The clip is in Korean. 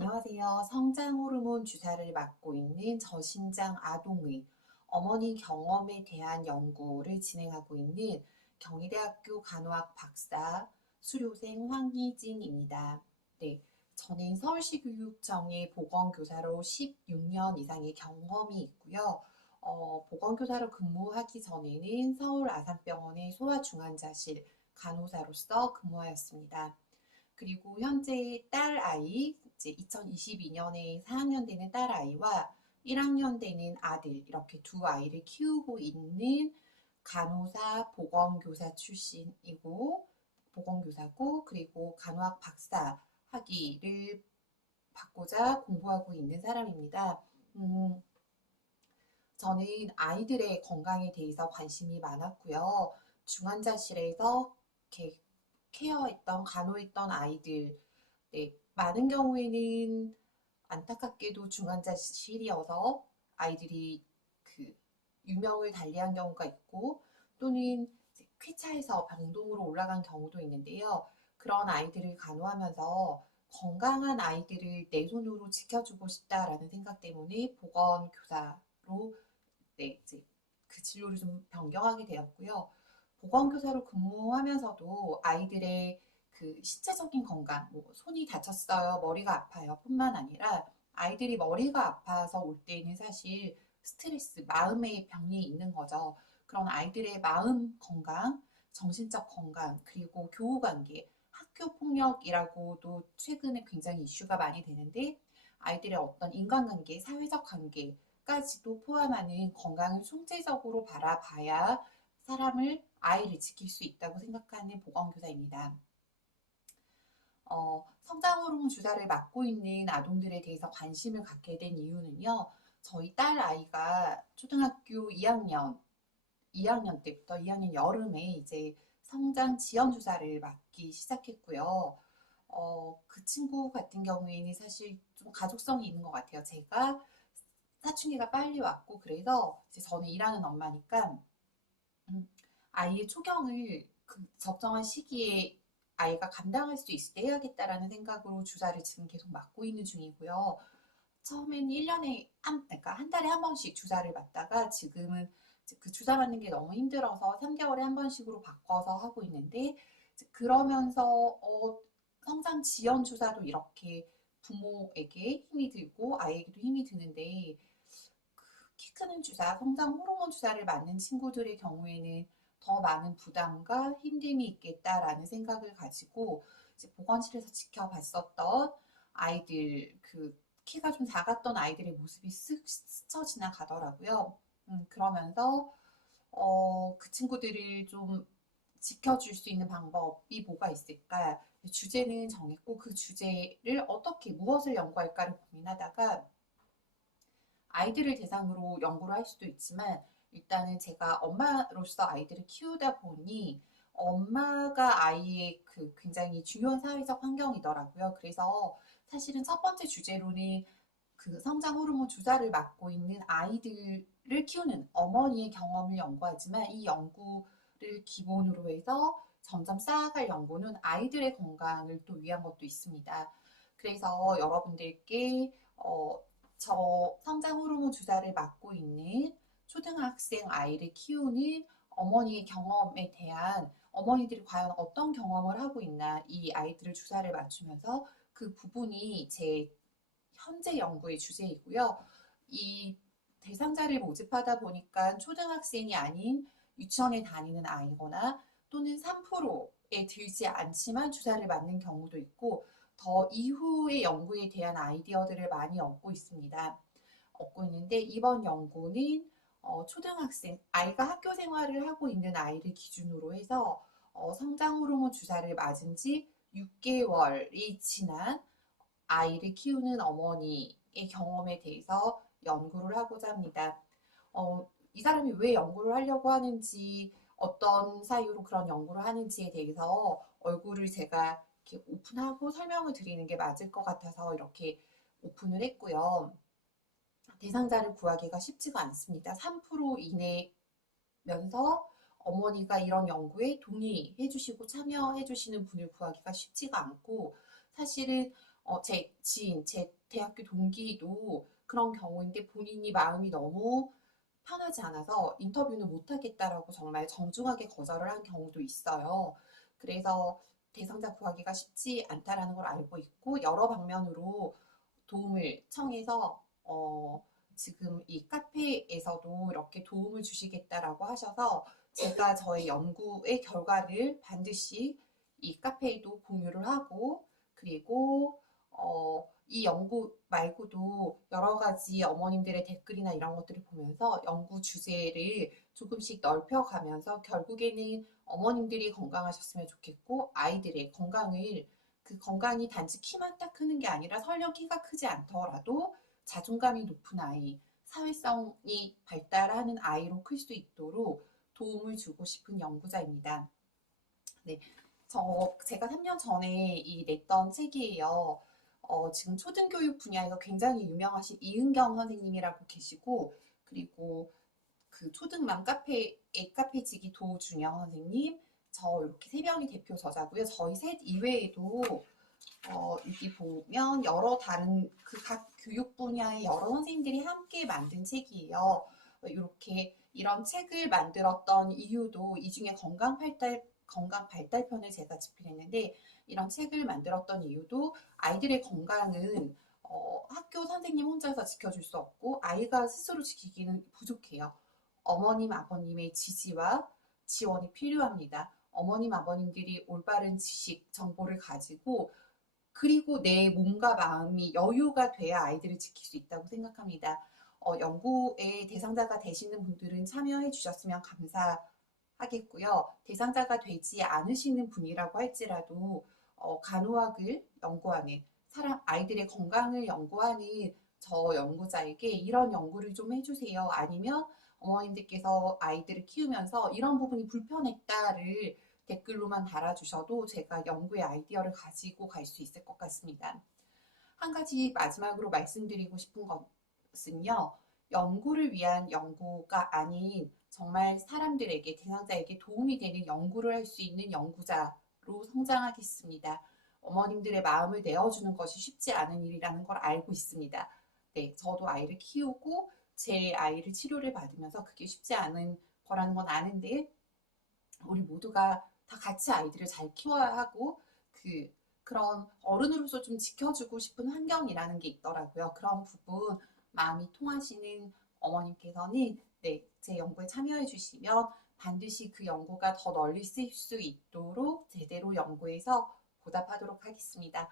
안녕하세요. 성장 호르몬 주사를 맡고 있는 저신장 아동의 어머니 경험에 대한 연구를 진행하고 있는 경희대학교 간호학 박사 수료생 황희진입니다. 네, 저는 서울시 교육청의 보건교사로 16년 이상의 경험이 있고요. 보건교사로 근무하기 전에는 서울 아산병원의 소아중환자실 간호사로서 근무하였습니다. 그리고 현재 딸 아이, 이제 2022년에 4학년 되는 딸 아이와 1학년 되는 아들, 이렇게 두 아이를 키우고 있는 간호사, 보건교사 출신이고, 보건교사고, 그리고 간호학 박사 학위를 받고자 공부하고 있는 사람입니다. 음, 저는 아이들의 건강에 대해서 관심이 많았고요. 중환자실에서 이렇게 케어했던, 간호했던 아이들, 네, 많은 경우에는 안타깝게도 중환자실이어서 아이들이 그 유명을 달리한 경우가 있고 또는 쾌차해서 병동으로 올라간 경우도 있는데요. 그런 아이들을 간호하면서 건강한 아이들을 내 손으로 지켜주고 싶다라는 생각 때문에 보건교사로 네, 이제 그 진로를 좀 변경하게 되었고요. 보건교사로 근무하면서도 아이들의 그 신체적인 건강, 뭐 손이 다쳤어요, 머리가 아파요, 뿐만 아니라 아이들이 머리가 아파서 올 때는 사실 스트레스, 마음의 병이 있는 거죠. 그런 아이들의 마음 건강, 정신적 건강, 그리고 교우 관계, 학교 폭력이라고도 최근에 굉장히 이슈가 많이 되는데 아이들의 어떤 인간관계, 사회적 관계까지도 포함하는 건강을 총체적으로 바라봐야 아이를 지킬 수 있다고 생각하는 보건교사입니다. 성장 호르몬 주사를 맞고 있는 아동들에 대해서 관심을 갖게 된 이유는요. 저희 딸 아이가 초등학교 2학년 때부터 2학년 여름에 이제 성장 지연 주사를 맞기 시작했고요. 그 친구 같은 경우에는 사실 좀 가족성이 있는 것 같아요. 제가 사춘기가 빨리 왔고 그래서 이제 저는 일하는 엄마니까 음, 아이의 초경을 그 적정한 시기에 아이가 감당할 수 있을 때 해야겠다라는 생각으로 주사를 지금 계속 맞고 있는 중이고요. 처음에는 1년에 그러니까 한 달에 한 번씩 주사를 맞다가 지금은 그 주사 맞는 게 너무 힘들어서 3개월에 한 번씩으로 바꿔서 하고 있는데 그러면서 성장 지연 주사도 이렇게 부모에게 힘이 들고 아이에게도 힘이 드는데 키 크는 주사, 성장 호르몬 주사를 맞는 친구들의 경우에는 더 많은 부담과 힘듦이 있겠다라는 생각을 가지고 이제 보건실에서 지켜봤었던 아이들, 그 키가 좀 작았던 아이들의 모습이 쓱 스쳐 지나가더라고요. 그러면서 그 친구들을 좀 지켜줄 수 있는 방법이 뭐가 있을까? 주제는 정했고 그 주제를 어떻게 무엇을 연구할까를 고민하다가 아이들을 대상으로 연구를 할 수도 있지만 일단은 제가 엄마로서 아이들을 키우다 보니 엄마가 아이의 그 굉장히 중요한 사회적 환경이더라고요. 그래서 사실은 첫 번째 주제로는 그 성장 호르몬 주사를 맞고 있는 아이들을 키우는 어머니의 경험을 연구하지만 이 연구를 기본으로 해서 점점 쌓아갈 연구는 아이들의 건강을 또 위한 것도 있습니다. 그래서 여러분들께 저 성장 호르몬 주사를 맞고 있는 초등학생 아이를 키우는 어머니의 경험에 대한 어머니들이 과연 어떤 경험을 하고 있나 이 아이들을 주사를 맞추면서 그 부분이 제 현재 연구의 주제이고요. 이 대상자를 모집하다 보니까 초등학생이 아닌 유치원에 다니는 아이거나 또는 3%에 들지 않지만 주사를 맞는 경우도 있고 더 이후의 연구에 대한 아이디어들을 많이 얻고 있는데 이번 연구는 초등학생, 아이가 학교 생활을 하고 있는 아이를 기준으로 해서 성장 호르몬 주사를 맞은 지 6개월이 지난 아이를 키우는 어머니의 경험에 대해서 연구를 하고자 합니다. 이 사람이 왜 연구를 하려고 하는지, 어떤 사유로 그런 연구를 하는지에 대해서 얼굴을 제가 이렇게 오픈하고 설명을 드리는 게 맞을 것 같아서 이렇게 오픈을 했고요. 대상자를 구하기가 쉽지가 않습니다. 3% 이내면서 어머니가 이런 연구에 동의해 주시고 참여해 주시는 분을 구하기가 쉽지가 않고 사실은 제 지인, 제 대학교 동기도 그런 경우인데 본인이 마음이 너무 편하지 않아서 인터뷰는 못하겠다라고 정말 정중하게 거절을 한 경우도 있어요. 그래서 대상자 구하기가 쉽지 않다라는 걸 알고 있고 여러 방면으로 도움을 청해서 지금 이 카페에서도 이렇게 도움을 주시겠다라고 하셔서 제가 저의 연구의 결과를 반드시 이 카페에도 공유를 하고 그리고 이 연구 말고도 여러 가지 어머님들의 댓글이나 이런 것들을 보면서 연구 주제를 조금씩 넓혀가면서 결국에는 어머님들이 건강하셨으면 좋겠고 아이들의 건강을 그 건강이 단지 키만 딱 크는 게 아니라 설령 키가 크지 않더라도 자존감이 높은 아이, 사회성이 발달하는 아이로 클 수 있도록 도움을 주고 싶은 연구자입니다. 네, 제가 3년 전에 냈던 책이에요. 지금 초등교육 분야에서 굉장히 유명하신 이은경 선생님이라고 계시고, 그리고 그 초등맘 카페지기 도준영 선생님, 저 이렇게 세 명이 대표 저자고요. 저희 셋 이외에도 여기 보면 여러 다른 그 각 교육 분야의 여러 선생님들이 함께 만든 책이에요. 이렇게 이런 책을 만들었던 이유도 이 중에 건강 발달편을 제가 집필했는데 이런 책을 만들었던 이유도 아이들의 건강은 학교 선생님 혼자서 지켜줄 수 없고 아이가 스스로 지키기는 부족해요. 어머님, 아버님의 지지와 지원이 필요합니다. 어머님, 아버님들이 올바른 지식, 정보를 가지고 그리고 내 몸과 마음이 여유가 돼야 아이들을 지킬 수 있다고 생각합니다. 연구의 대상자가 되시는 분들은 참여해 주셨으면 감사하겠고요. 대상자가 되지 않으시는 분이라고 할지라도 간호학을 연구하는 아이들의 건강을 연구하는 저 연구자에게 이런 연구를 좀 해주세요. 아니면 어머님들께서 아이들을 키우면서 이런 부분이 불편했다를 댓글로만 달아주셔도 제가 연구의 아이디어를 가지고 갈 수 있을 것 같습니다. 한 가지 마지막으로 말씀드리고 싶은 것은요. 연구를 위한 연구가 아닌 정말 사람들에게, 대상자에게 도움이 되는 연구를 할 수 있는 연구자로 성장하겠습니다. 어머님들의 마음을 내어주는 것이 쉽지 않은 일이라는 걸 알고 있습니다. 네, 저도 아이를 키우고 제 아이를 치료를 받으면서 그게 쉽지 않은 거라는 건 아는데 우리 모두가 다 같이 아이들을 잘 키워야 하고 그런 어른으로서 좀 지켜주고 싶은 환경이라는 게 있더라고요. 그런 부분 마음이 통하시는 어머님께서는 네, 제 연구에 참여해 주시면 반드시 그 연구가 더 널리 쓰일 수 있도록 제대로 연구해서 보답하도록 하겠습니다.